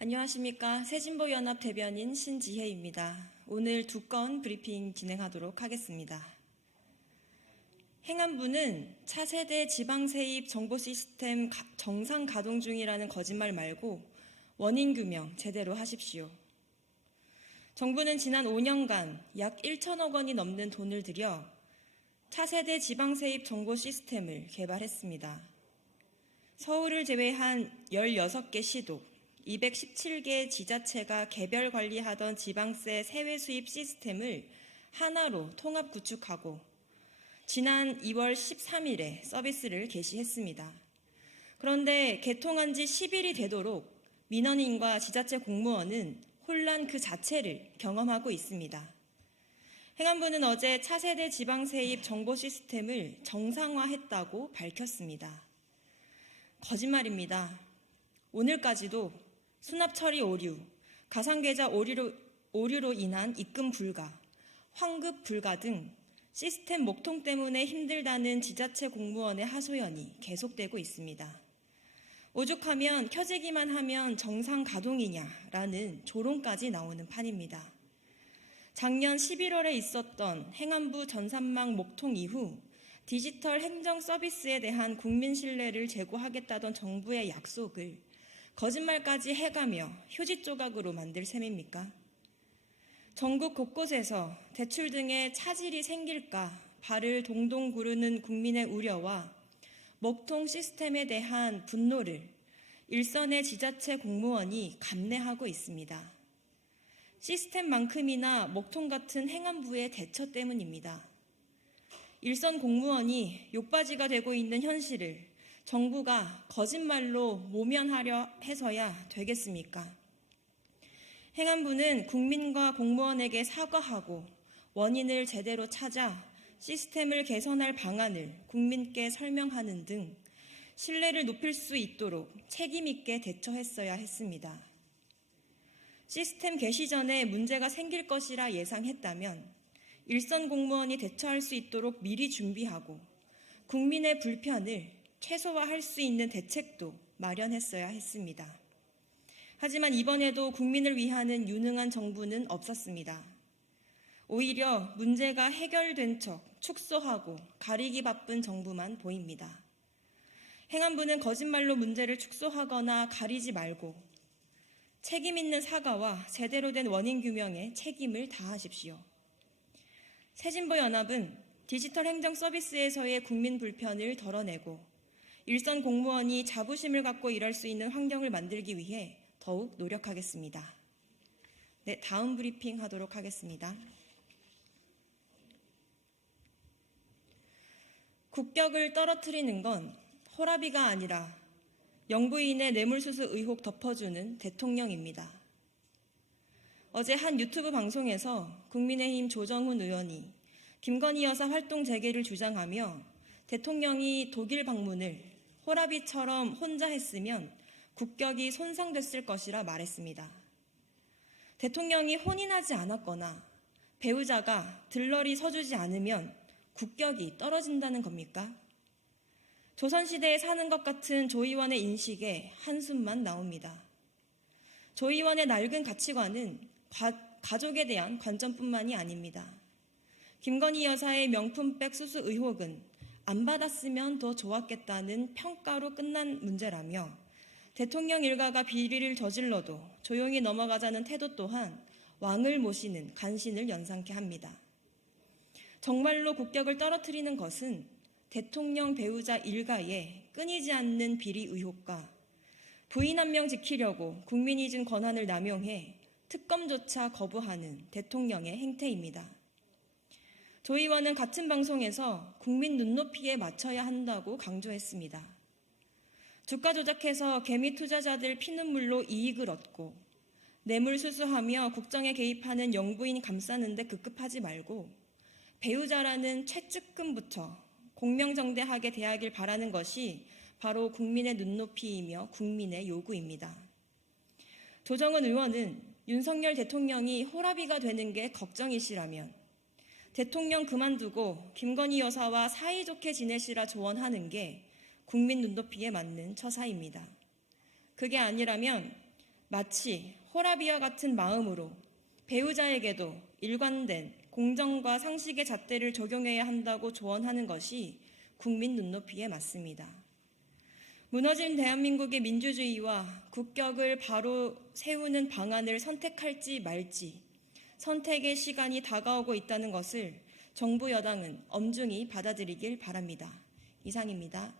안녕하십니까. 새진보연합 대변인 신지혜입니다. 오늘 두 건 브리핑 진행하도록 하겠습니다. 행안부는 차세대 지방세입 정보 시스템 정상 가동 중이라는 거짓말 말고 원인 규명 제대로 하십시오. 정부는 지난 5년간 약 1천억 원이 넘는 돈을 들여 차세대 지방세입 정보 시스템을 개발했습니다. 서울을 제외한 16개 시도, 217개 지자체가 개별 관리하던 지방세 세외 수입 시스템을 하나로 통합 구축하고 지난 2월 13일에 서비스를 개시했습니다. 그런데 개통한 지 10일이 되도록 민원인과 지자체 공무원은 혼란 그 자체를 경험하고 있습니다. 행안부는 어제 차세대 지방세입 정보 시스템을 정상화했다고 밝혔습니다. 거짓말입니다. 오늘까지도 수납 처리 오류, 가상계좌 오류로 인한 입금 불가, 환급 불가 등 시스템 목통 때문에 힘들다는 지자체 공무원의 하소연이 계속되고 있습니다. 오죽하면 켜지기만 하면 정상 가동이냐라는 조롱까지 나오는 판입니다. 작년 11월에 있었던 행안부 전산망 목통 이후 디지털 행정 서비스에 대한 국민 신뢰를 제고하겠다던 정부의 약속을 거짓말까지 해가며 휴지 조각으로 만들 셈입니까? 전국 곳곳에서 대출 등의 차질이 생길까 발을 동동 구르는 국민의 우려와 목통 시스템에 대한 분노를 일선의 지자체 공무원이 감내하고 있습니다. 시스템만큼이나 목통 같은 행안부의 대처 때문입니다. 일선 공무원이 욕바지가 되고 있는 현실을 정부가 거짓말로 모면하려 해서야 되겠습니까? 행안부는 국민과 공무원에게 사과하고 원인을 제대로 찾아 시스템을 개선할 방안을 국민께 설명하는 등 신뢰를 높일 수 있도록 책임 있게 대처했어야 했습니다. 시스템 개시 전에 문제가 생길 것이라 예상했다면 일선 공무원이 대처할 수 있도록 미리 준비하고 국민의 불편을 최소화할 수 있는 대책도 마련했어야 했습니다. 하지만 이번에도 국민을 위하는 유능한 정부는 없었습니다. 오히려 문제가 해결된 척 축소하고 가리기 바쁜 정부만 보입니다. 행안부는 거짓말로 문제를 축소하거나 가리지 말고 책임 있는 사과와 제대로 된 원인 규명에 책임을 다하십시오. 새진보연합은 디지털 행정 서비스에서의 국민 불편을 덜어내고 일선 공무원이 자부심을 갖고 일할 수 있는 환경을 만들기 위해 더욱 노력하겠습니다. 네, 다음 브리핑 하도록 하겠습니다. 국격을 떨어뜨리는 건 호라비가 아니라 영부인의 뇌물수수 의혹 덮어주는 대통령입니다. 어제 한 유튜브 방송에서 국민의힘 조정훈 의원이 김건희 여사 활동 재개를 주장하며 대통령이 독일 방문을 호라비처럼 혼자 했으면 국격이 손상됐을 것이라 말했습니다. 대통령이 혼인하지 않았거나 배우자가 들러리 서주지 않으면 국격이 떨어진다는 겁니까? 조선시대에 사는 것 같은 조 의원의 인식에 한숨만 나옵니다. 조 의원의 낡은 가치관은 가족에 대한 관점뿐만이 아닙니다. 김건희 여사의 명품백 수수 의혹은 안 받았으면 더 좋았겠다는 평가로 끝난 문제라며 대통령 일가가 비리를 저질러도 조용히 넘어가자는 태도 또한 왕을 모시는 간신을 연상케 합니다. 정말로 국격을 떨어뜨리는 것은 대통령 배우자 일가의 끊이지 않는 비리 의혹과 부인 한 명 지키려고 국민이 준 권한을 남용해 특검조차 거부하는 대통령의 행태입니다. 조 의원은 같은 방송에서 국민 눈높이에 맞춰야 한다고 강조했습니다. 주가 조작해서 개미 투자자들 피눈물로 이익을 얻고 뇌물 수수하며 국정에 개입하는 영부인 감싸는 데 급급하지 말고 배우자라는 최측근부터 공명정대하게 대하길 바라는 것이 바로 국민의 눈높이이며 국민의 요구입니다. 조정은 의원은 윤석열 대통령이 호라비가 되는 게 걱정이시라면 대통령 그만두고 김건희 여사와 사이좋게 지내시라 조언하는 게 국민 눈높이에 맞는 처사입니다. 그게 아니라면 마치 호라비와 같은 마음으로 배우자에게도 일관된 공정과 상식의 잣대를 적용해야 한다고 조언하는 것이 국민 눈높이에 맞습니다. 무너진 대한민국의 민주주의와 국격을 바로 세우는 방안을 선택할지 말지 선택의 시간이 다가오고 있다는 것을 정부 여당은 엄중히 받아들이길 바랍니다. 이상입니다.